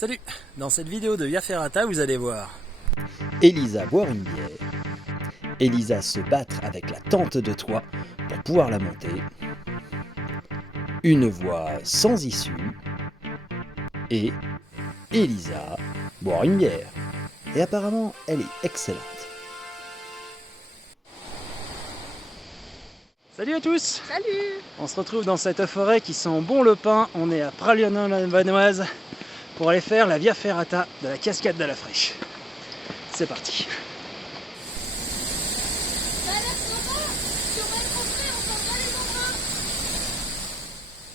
Salut! Dans cette vidéo de Via Ferrata, vous allez voir Elisa boire une bière, Elisa se battre avec la tente de toit pour pouvoir la monter, une voie sans issue, et Elisa boire une bière. Et apparemment, elle est excellente. Salut à tous! Salut! On se retrouve dans cette forêt qui sent bon le pin. On est à Pralionne-la-Vanoise pour aller faire la Via Ferrata de la cascade de la Fraîche. C'est parti!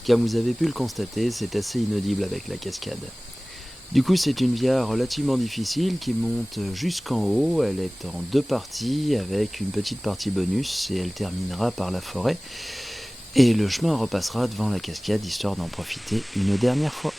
Comme vous avez pu le constater, c'est assez inaudible avec la cascade. Du coup, c'est une via relativement difficile qui monte jusqu'en haut. Elle est en deux parties avec une petite partie bonus et elle terminera par la forêt. Et le chemin repassera devant la cascade histoire d'en profiter une dernière fois.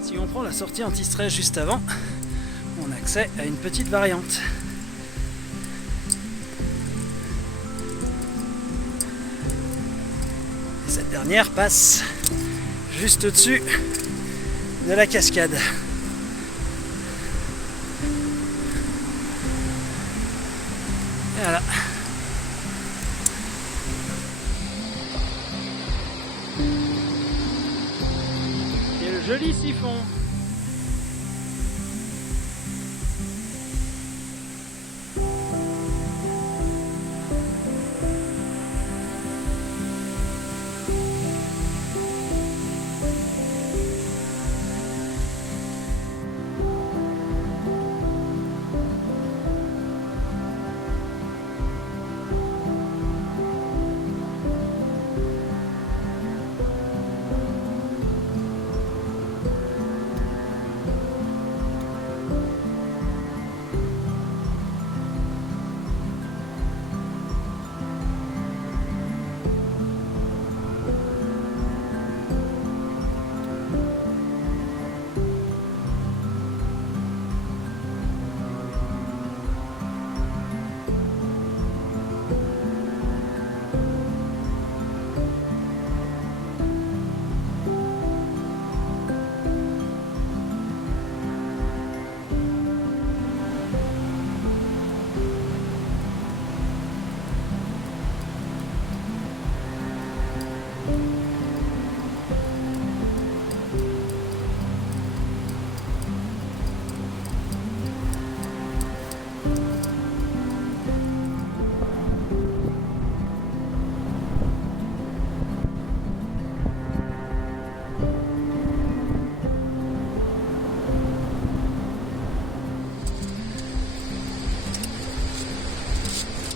Si on prend la sortie anti-stress juste avant, on a accès à une petite variante. Et cette dernière passe juste au-dessus de la cascade. Et voilà. Quel joli siphon!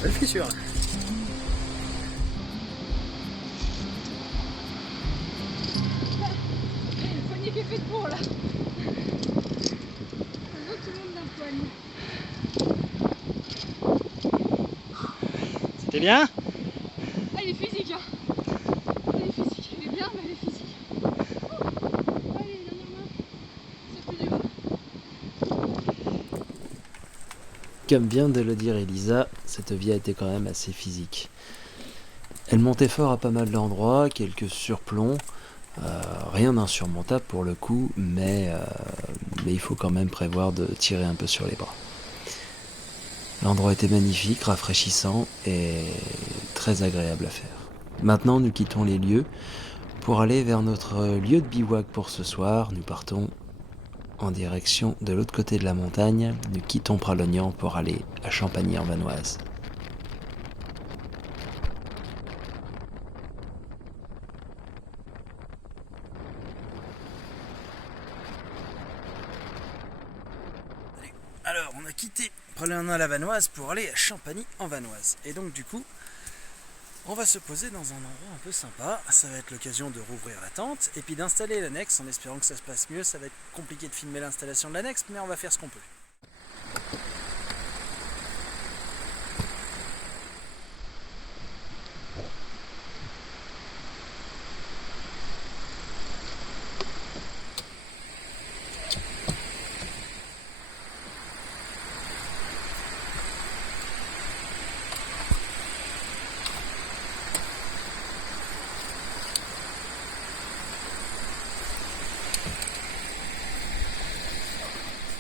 Belle fissure. Une poignée qui est faite pour là. On voit tout le monde d'un poil. C'était bien? Ah, il est physique, hein. Il est physique. Il est bien, mais il est physique. Oh, allez, dernière main. Ça fait du haut. Comme vient de le dire Elisa, cette via était quand même assez physique. Elle montait fort à pas mal d'endroits, quelques surplombs, rien d'insurmontable pour le coup, mais il faut quand même prévoir de tirer un peu sur les bras. L'endroit était magnifique, rafraîchissant et très agréable à faire. Maintenant, nous quittons les lieux pour aller vers notre lieu de bivouac pour ce soir. Nous partons en direction de l'autre côté de la montagne. Nous quittons Pralognan pour aller à Champagny-en-Vanoise. Alors, on a quitté Pralina-la-Vanoise pour aller à Champagny en Vanoise. Et donc, du coup, on va se poser dans un endroit un peu sympa. Ça va être l'occasion de rouvrir la tente et puis d'installer l'annexe en espérant que ça se passe mieux. Ça va être compliqué de filmer l'installation de l'annexe, mais on va faire ce qu'on peut.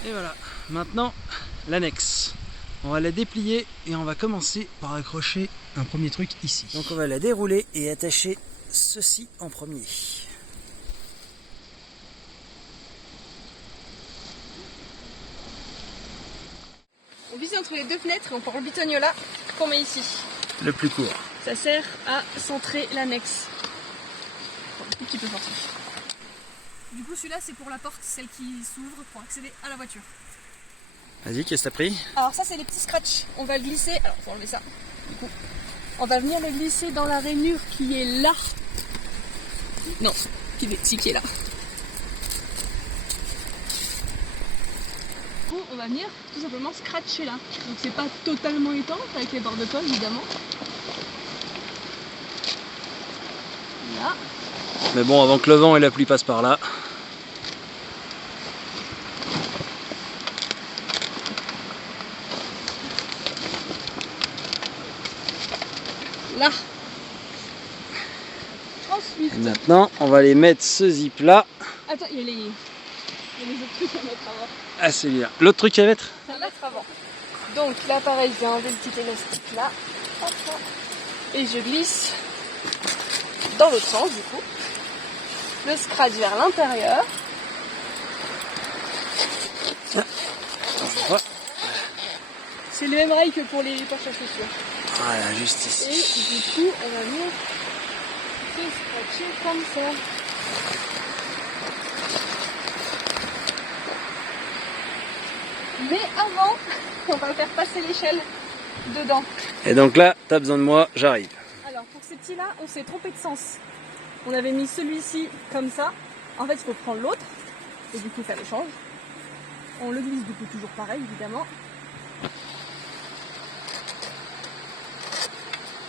Et voilà, maintenant l'annexe. On va la déplier et on va commencer par accrocher un premier truc ici. Donc on va la dérouler et attacher ceci en premier. On vise entre les deux fenêtres et on prend le bitognola qu'on met ici. Le plus court. Ça sert à centrer l'annexe. Un petit peu forcé. Du coup, celui-là, c'est pour la porte, celle qui s'ouvre pour accéder à la voiture. Vas-y, qu'est-ce que t'as pris? Alors ça, c'est les petits scratchs. On va le glisser. Alors, faut enlever ça. Du coup, on va venir le glisser dans la rainure qui est là. Non, qui est là. Du coup, on va venir tout simplement scratcher là. Donc c'est pas totalement étanche avec les bords de colle, évidemment. Là. Mais bon, avant que le vent et la pluie passent par là. Là. Ensuite. Maintenant, on va les mettre ce zip là. Attends, il y a les autres trucs à mettre avant. Ah, celui-là. L'autre truc à mettre? À mettre avant. Donc là, pareil, j'ai enlevé le petit élastique là. Hop là. Et je glisse dans l'autre sens, du coup. Le scratch vers l'intérieur. C'est le même rail que pour les portes à chaussures. Voilà, juste Et ici. du coup, on va venir se scratcher comme ça. Mais avant, on va faire passer l'échelle dedans. Et donc là, t'as besoin de moi, j'arrive. Alors pour ces petits-là, on s'est trompé de sens. On avait mis celui-ci comme ça. En fait, il faut prendre l'autre. Et du coup, ça le change. On le glisse du coup toujours pareil, évidemment.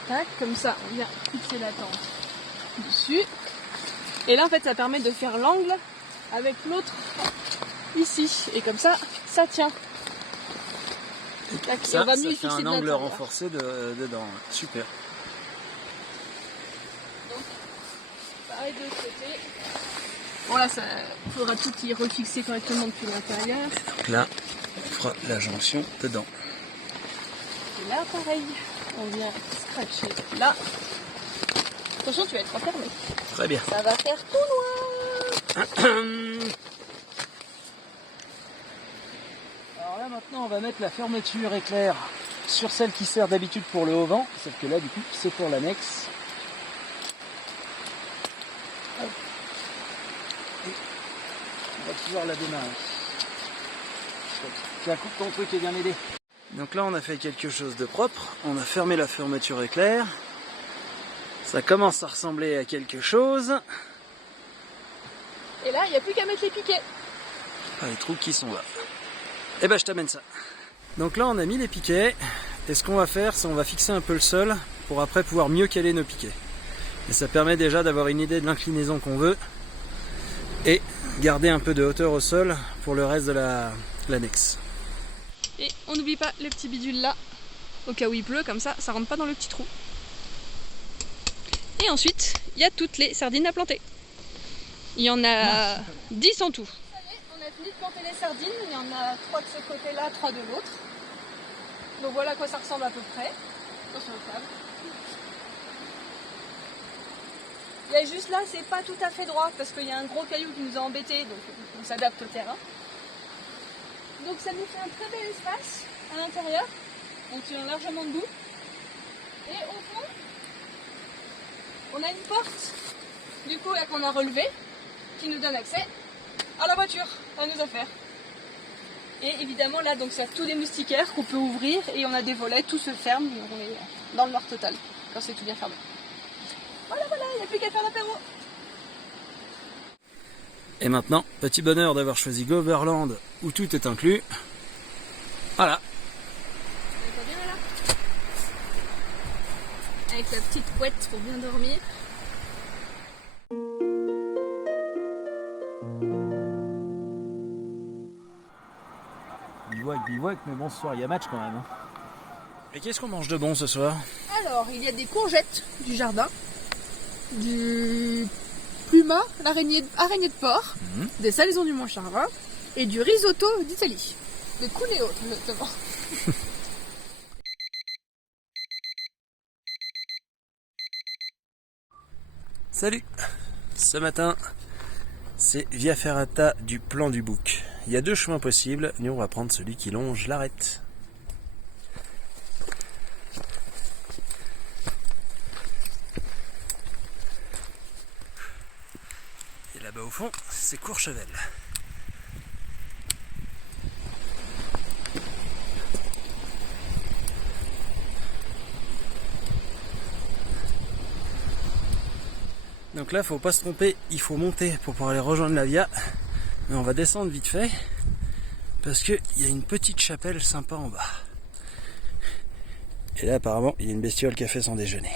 Tac, comme ça, on vient fixer la tente dessus. Et là, en fait, ça permet de faire l'angle avec l'autre ici. Et comme ça, ça tient. Tac, Ça, on va ça mieux fait fixer un de angle l'intérieur. renforcé dedans. Super. Pareil de l'autre côté. Bon là, il faudra tout y refixer correctement depuis l'intérieur. Donc là, on fera la jonction dedans. Et là, pareil, on vient scratcher là. Attention, tu vas être enfermé. Très bien. Ça va faire tout noir. Alors là, maintenant, on va mettre la fermeture éclair sur celle qui sert d'habitude pour le haut vent. Sauf que là, du coup, c'est pour l'annexe. On va pouvoir la démarrer. Tiens, coupe ton truc et viens m'aider. Donc là, on a fait quelque chose de propre. On a fermé la fermeture éclair. Ça commence à ressembler à quelque chose. Et là, il n'y a plus qu'à mettre les piquets. Ah, les trous qui sont là. Eh ben, je t'amène ça. Donc là, on a mis les piquets. Et ce qu'on va faire, c'est on va fixer un peu le sol pour après pouvoir mieux caler nos piquets. Et ça permet déjà d'avoir une idée de l'inclinaison qu'on veut. Et garder un peu de hauteur au sol pour le reste de l'annexe. Et on n'oublie pas le petit bidule là, au cas où il pleut, comme ça, ça rentre pas dans le petit trou. Et ensuite, il y a toutes les sardines à planter. Il y en a 10 en tout. On a fini de planter les sardines, il y en a 3 de ce côté-là, 3 de l'autre. Donc voilà à quoi ça ressemble à peu près. Attention au câble. Il y a juste là, c'est pas tout à fait droit parce qu'il y a un gros caillou qui nous a embêtés, donc on s'adapte au terrain. Donc ça nous fait un très bel espace à l'intérieur, on tient largement debout. Et au fond, on a une porte, du coup là qu'on a relevée, qui nous donne accès à la voiture, à nos affaires. Et évidemment là donc ça a tous les moustiquaires qu'on peut ouvrir et on a des volets, tout se ferme, donc on est dans le noir total quand c'est tout bien fermé. Voilà, il n'y a plus qu'à faire l'apéro. Et maintenant, petit bonheur d'avoir choisi Goverland où tout est inclus. Voilà. On est bien là. Avec la petite couette pour bien dormir. Bivouac, mais bon, ce soir, il y a match quand même. Hein. Et qu'est-ce qu'on mange de bon ce soir? Alors, il y a des courgettes du jardin, du pluma, l'araignée de porc, des salaisons du Mont-Charvin et du risotto d'Italie. De Cuneo, exactement. Salut! Ce matin, c'est Via Ferrata du plan du bouc. Il y a 2 chemins possibles, nous on va prendre celui qui longe l'arête. Et là-bas au fond, c'est Courchevel. Donc là, faut pas se tromper, il faut monter pour pouvoir aller rejoindre la Via. Mais on va descendre vite fait, parce qu'il y a une petite chapelle sympa en bas. Et là, apparemment, il y a une bestiole qui a fait son déjeuner.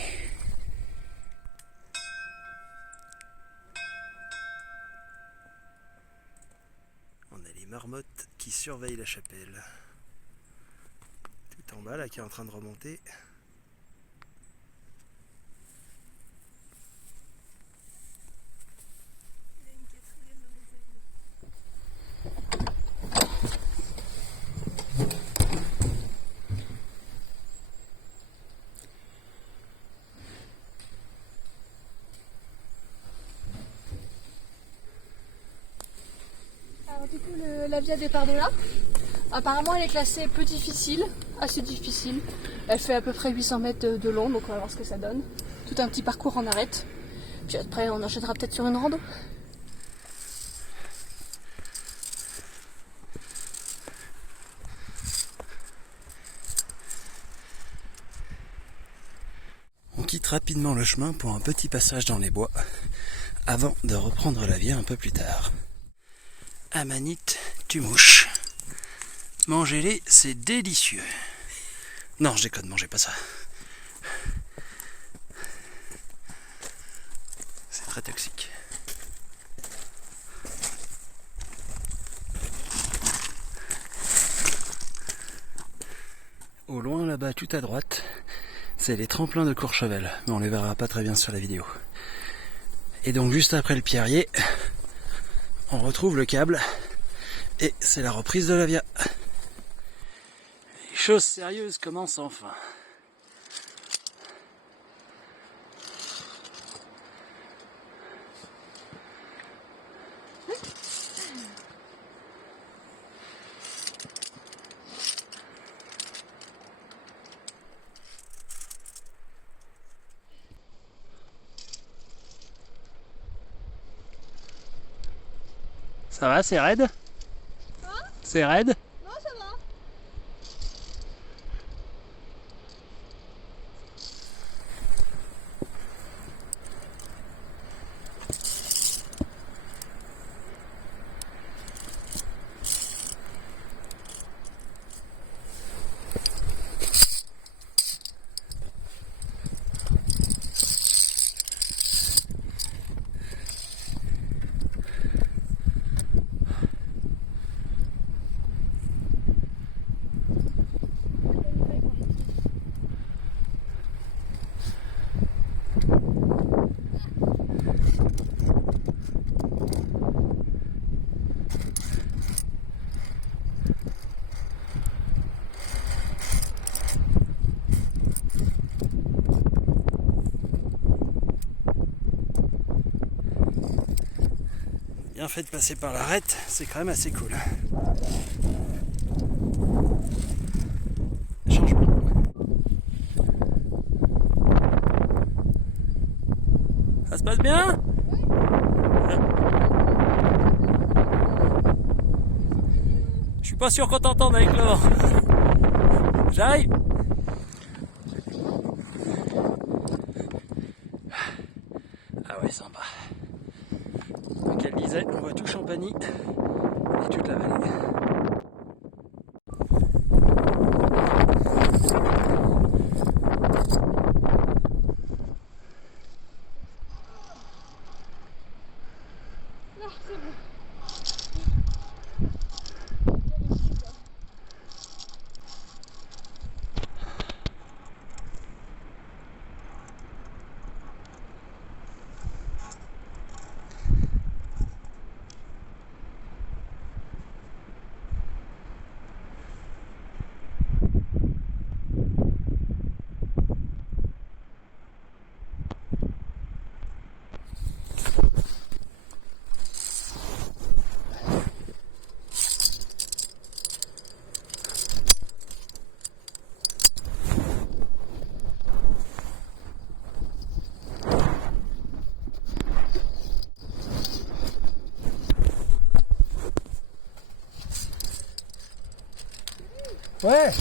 On a les marmottes qui surveillent la chapelle. Tout en bas, là, qui est en train de remonter. Alors du coup, la Via départ de là. Apparemment, elle est classée peu difficile, assez difficile. Elle fait à peu près 800 mètres de long, donc on va voir ce que ça donne. Tout un petit parcours en arête. Puis après, on enchaînera peut-être sur une rando. On quitte rapidement le chemin pour un petit passage dans les bois, avant de reprendre la Via un peu plus tard. Amanite, tu mouches. Mangez-les, c'est délicieux. Non, je déconne, mangez pas ça. C'est très toxique. Au loin là-bas, tout à droite, c'est les tremplins de Courchevel, mais on les verra pas très bien sur la vidéo. Et donc juste après le pierrier, on retrouve le câble et c'est la reprise de la Via. Les choses sérieuses commencent enfin. Ça va, c'est raide? C'est raide? Non, ça va. Bien fait de passer par l'arête, c'est quand même assez cool. Changement. Ça se passe bien? Je suis suis pas sûr qu'on t'entende avec le vent. J'arrive. Ah ouais, sympa. Comme elle disait, on voit tout Champagny et toute la vallée. Là, c'est bon. Ouais.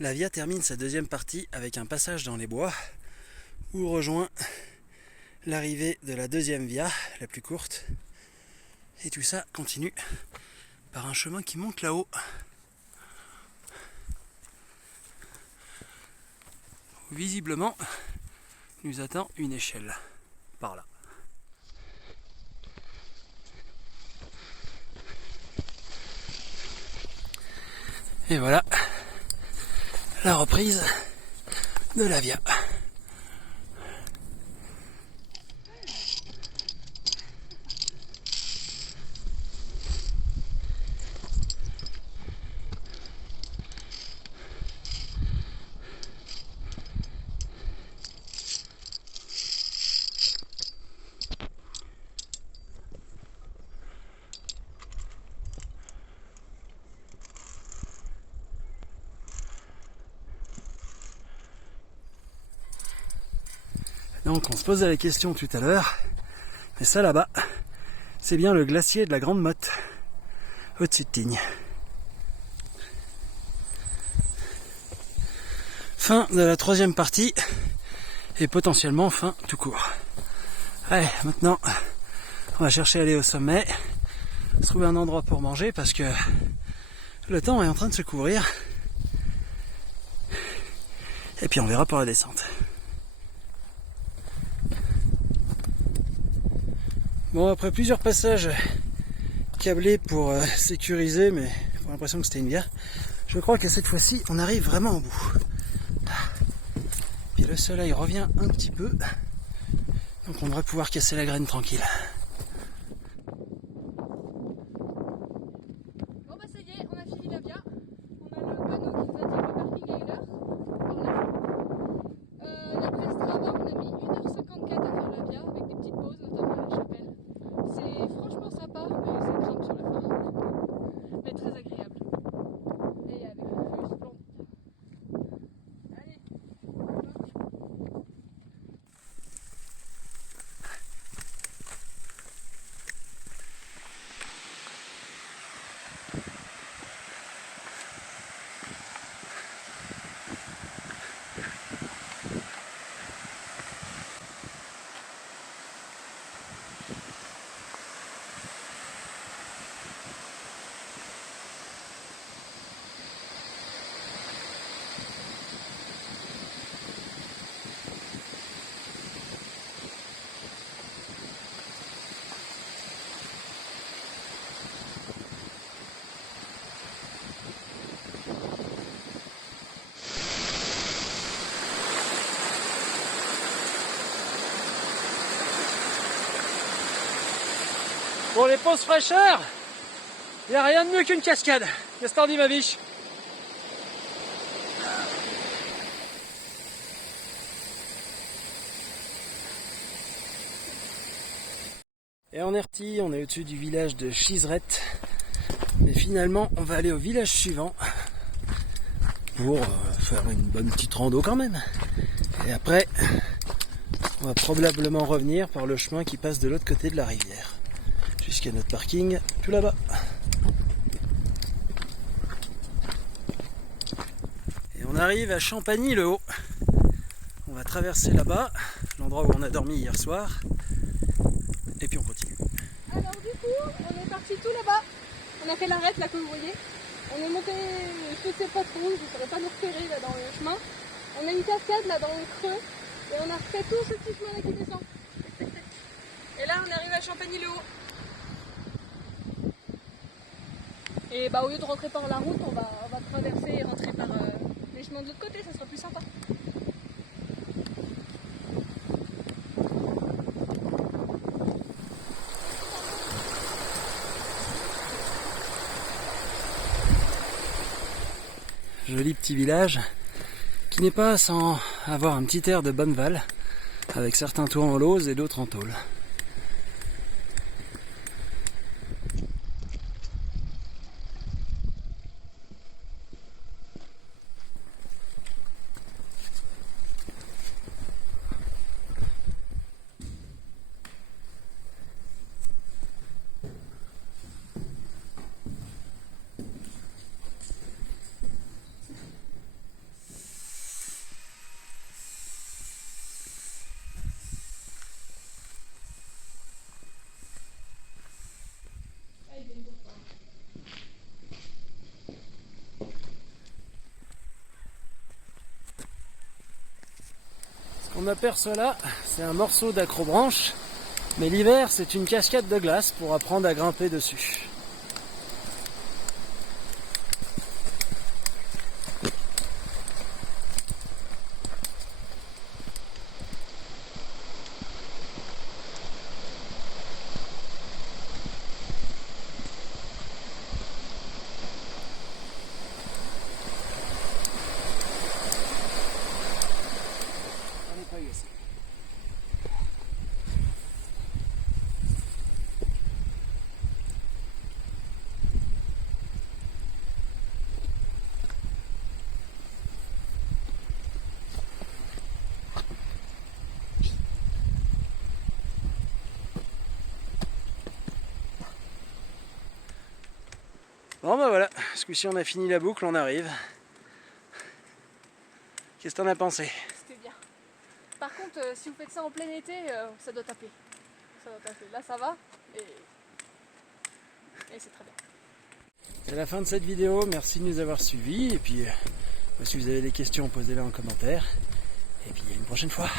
La via termine sa deuxième partie avec un passage dans les bois où rejoint l'arrivée de la deuxième via, la plus courte. Et tout ça continue par un chemin qui monte là-haut. Visiblement, nous attend une échelle par là. Et voilà la reprise de la via. Donc on se posait la question tout à l'heure, mais ça là-bas, c'est bien le glacier de la Grande Motte, au-dessus de Tignes. Fin de la troisième partie, et potentiellement fin tout court. Allez, maintenant, on va chercher à aller au sommet, trouver un endroit pour manger, parce que le temps est en train de se couvrir. Et puis on verra pour la descente. Bon, après plusieurs passages câblés pour sécuriser, mais j'ai l'impression que c'était une via, je crois que cette fois-ci on arrive vraiment au bout. Puis le soleil revient un petit peu, donc on devrait pouvoir casser la graine tranquille. Bon bah ça y est, on a fini la via. On a le panneau qui nous indique le parking à 1h. D'après Strava, on a mis 1h54 à faire la via, avec des petites pauses, notamment à la chapelle. C'est franchement sympa, mais ça grimpe sur la fin. Mais très agréable. Et avec une vue splendide. Pour les pauses fraîcheur, il n'y a rien de mieux qu'une cascade. Qu'est-ce que t'en dis, ma biche? Et on est reparti, on est au-dessus du village de Chisrette. Mais finalement, on va aller au village suivant pour faire une bonne petite rando quand même. Et après, on va probablement revenir par le chemin qui passe de l'autre côté de la rivière. Jusqu'à notre parking, tout là-bas. Et on arrive à Champagny-le-Haut. On va traverser là-bas, l'endroit où on a dormi hier soir. Et puis on continue. Alors du coup, on est parti tout là-bas. On a fait l'arête là que vous voyez. On est monté, je ne sais pas trop, je ne saurais pas nous repérer là dans le chemin. On a une cascade là dans le creux. Et on a refait tout ce petit chemin là qui descend. Et là on arrive à Champagny-le-Haut. Et bah au lieu de rentrer par la route, on va traverser et rentrer par les chemins de l'autre côté, ça sera plus sympa. Joli petit village qui n'est pas sans avoir un petit air de Bonneval, avec certains toits en lauze et d'autres en tôle. Ce qu'on aperçoit là, c'est un morceau d'acrobranche, mais l'hiver c'est une cascade de glace pour apprendre à grimper dessus. Bon bah voilà, ce coup-ci on a fini la boucle, on arrive. Qu'est-ce que t'en as pensé? C'était bien. Par contre, si vous faites ça en plein été, ça doit taper. Ça doit taper. Là ça va, et c'est très bien. C'est la fin de cette vidéo, merci de nous avoir suivis. Et puis, si vous avez des questions, posez-les en commentaire. Et puis, à une prochaine fois.